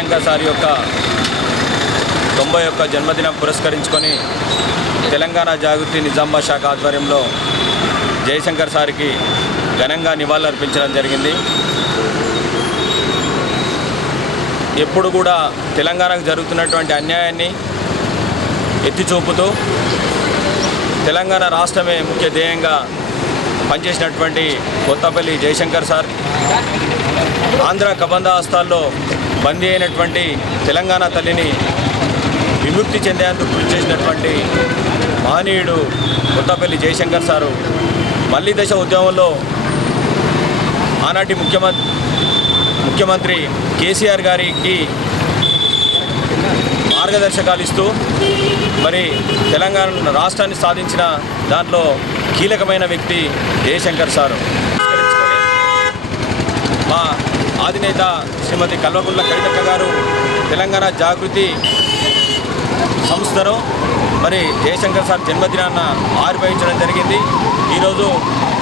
Jayashankar sir యొక్క 91వ జన్మదినం పురస్కరించుకొని తెలంగాణ జాగృతి నిజామాబాద్ శాఖ ఆధ్వర్యంలో జయశంకర్ సార్కి ఘనంగా నివాళులర్పించడం జరిగింది. ఎప్పుడు కూడా తెలంగాణకు జరుగుతున్నటువంటి అన్యాయాన్ని ఎత్తి చూపుతూ తెలంగాణ రాష్ట్రమే ముఖ్య ధ్యేయంగా పనిచేసినటువంటి కొత్తపల్లి జయశంకర్ సార్, ఆంధ్ర కబంధ హస్తాల్లో బందీ అయినటువంటి తెలంగాణ తల్లిని విముక్తి చెందేందుకు కృషి చేసినటువంటి మహనీయుడు కొత్తపల్లి జయశంకర్ సారు మళ్లీ దశ ఉద్యమంలో ఆనాటి ముఖ్యమంత్రి కేసీఆర్ గారికి మార్గదర్శకాలు ఇస్తూ మరి తెలంగాణ రాష్ట్రాన్ని సాధించిన దాంట్లో కీలకమైన వ్యక్తి జయశంకర్ సారు. మా అధినేత శ్రీమతి కల్వకుంట్ల కవితక్క గారు తెలంగాణ జాగృతి సంస్థను మరి జయశంకర్ సార్ జన్మదినాన్ని ఆవిర్భవించడం జరిగింది. ఈరోజు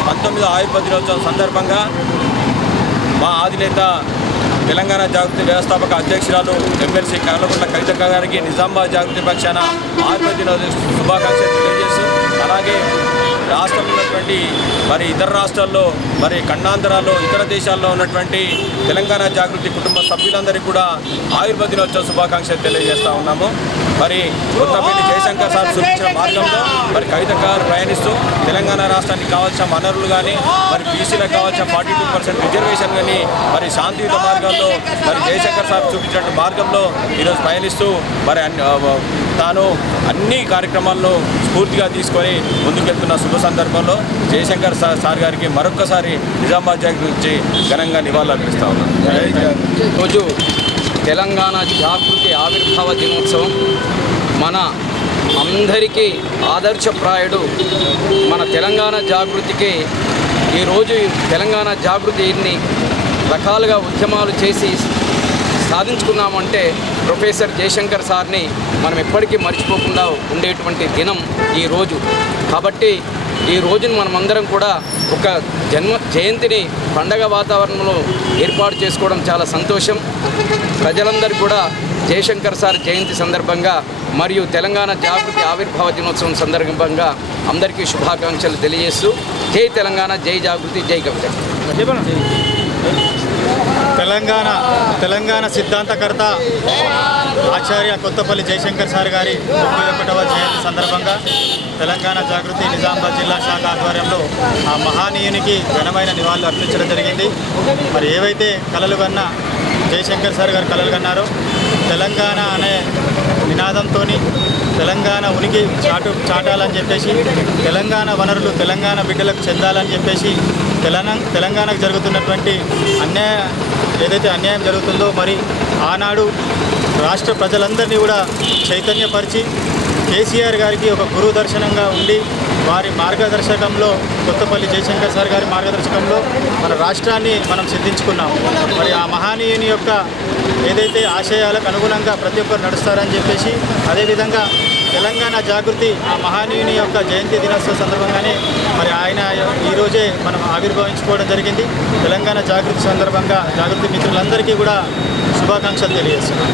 19వ ఆవిర్భావ దినోత్సవం సందర్భంగా మా అధినేత తెలంగాణ జాగృతి వ్యవస్థాపక అధ్యక్షురాలు ఎమ్మెల్సీ కల్వకుంట్ల కవితక్క గారికి నిజామాబాద్ జాగృతి పక్షాన ఆవిర్భావ దినోత్సవ శుభాకాంక్షలు తెలియజేస్తూ, అలాగే రాష్ట్రంలో ఉన్నటువంటి మరి ఇతర రాష్ట్రాల్లో మరి ఖండాంతరాల్లో ఇతర దేశాల్లో ఉన్నటువంటి తెలంగాణ జాగృతి కుటుంబ సభ్యులందరికీ కూడా ఆవిర్భావ దినోత్సవ శుభాకాంక్షలు తెలియజేస్తూ ఉన్నాము. మరి కొత్తపల్లి జయశంకర్ సార్ చూపించిన మార్గంలో మరి కవితక్క గారు ప్రయాణిస్తూ తెలంగాణ రాష్ట్రానికి కావాల్సిన వనరులు కానీ మరి బీసీలకు కావాల్సిన 42% రిజర్వేషన్ కానీ మరి శాంతియుత మార్గాల్లో మరి జయశంకర్ సార్ చూపించిన మార్గంలో ఈరోజు ప్రయాణిస్తూ మరి తాను అన్ని కార్యక్రమాలను స్ఫూర్తిగా తీసుకొని ముందుకెళ్తున్న శుభ సందర్భంలో జయశంకర్ సార్ గారికి మరొక్కసారి నిజామాబాద్ జాగృతి ఘనంగా నివాళులర్పిస్తా ఉన్నాను. రోజు తెలంగాణ జాగృతి ఆవిర్భావ దినోత్సవం మన అందరికీ ఆదర్శప్రాయుడు. మన తెలంగాణ జాగృతికి ఈరోజు తెలంగాణ జాగృతి ఇన్ని రకాలుగా ఉద్యమాలు చేసి సాధించుకున్నామంటే ప్రొఫెసర్ జయశంకర్ సార్ని మనం ఎప్పటికీ మర్చిపోకుండా ఉండేటువంటి దినం ఈరోజు. కాబట్టి ఈ రోజును మనమందరం కూడా ఒక జయంతిని పండగ వాతావరణంలో ఏర్పాటు చేసుకోవడం చాలా సంతోషం. ప్రజలందరూ కూడా జయశంకర్ సార్ జయంతి సందర్భంగా మరియు తెలంగాణ జాగృతి ఆవిర్భావ దినోత్సవం సందర్భంగా అందరికీ శుభాకాంక్షలు తెలియజేస్తూ జై తెలంగాణ, జై జాగృతి, జై కవిత. తెలంగాణ సిద్ధాంతకర్త ఆచార్య కొత్తపల్లి జయశంకర్ సార్ గారి 31వ జయంతి సందర్భంగా తెలంగాణ జాగృతి నిజామాబాద్ జిల్లా శాఖ ఆధ్వర్యంలో ఆ మహానీయునికి ఘనమైన నివాళులు అర్పించడం జరిగింది. మరి ఏవైతే కలలు కన్నా జయశంకర్ సార్ గారు కలలు కన్నారో తెలంగాణ అనే నినాదంతో తెలంగాణ ఉనికి చాటాలని చెప్పేసి, తెలంగాణ వనరులు తెలంగాణ బిడ్డలకు చెందాలని చెప్పేసి తెలంగాణకు జరుగుతున్నటువంటి ఏదైతే అన్యాయం జరుగుతుందో మరి ఆనాడు రాష్ట్ర ప్రజలందరినీ కూడా చైతన్యపరిచి కేసీఆర్ గారికి ఒక గురు దర్శనంగా ఉండి వారి మార్గదర్శకంలో కొత్తపల్లి జయశంకర్ సార్ గారి మార్గదర్శకంలో మన రాష్ట్రాన్ని మనం సిద్ధించుకున్నాం. మరి ఆ మహానీయుని యొక్క ఏదైతే ఆశయాలకు అనుగుణంగా ప్రతి ఒక్కరు నడుస్తారని చెప్పేసి, అదేవిధంగా తెలంగాణ జాగృతి ఆ మహానీయుని యొక్క జయంతి దినోత్సవ సందర్భంగానే మరి ఆయన ఈరోజే మనం ఆవిర్భవించుకోవడం జరిగింది. తెలంగాణ జాగృతి సందర్భంగా జాగృతి మిత్రులందరికీ కూడా శుభాకాంక్షలు తెలియజేస్తున్నాం.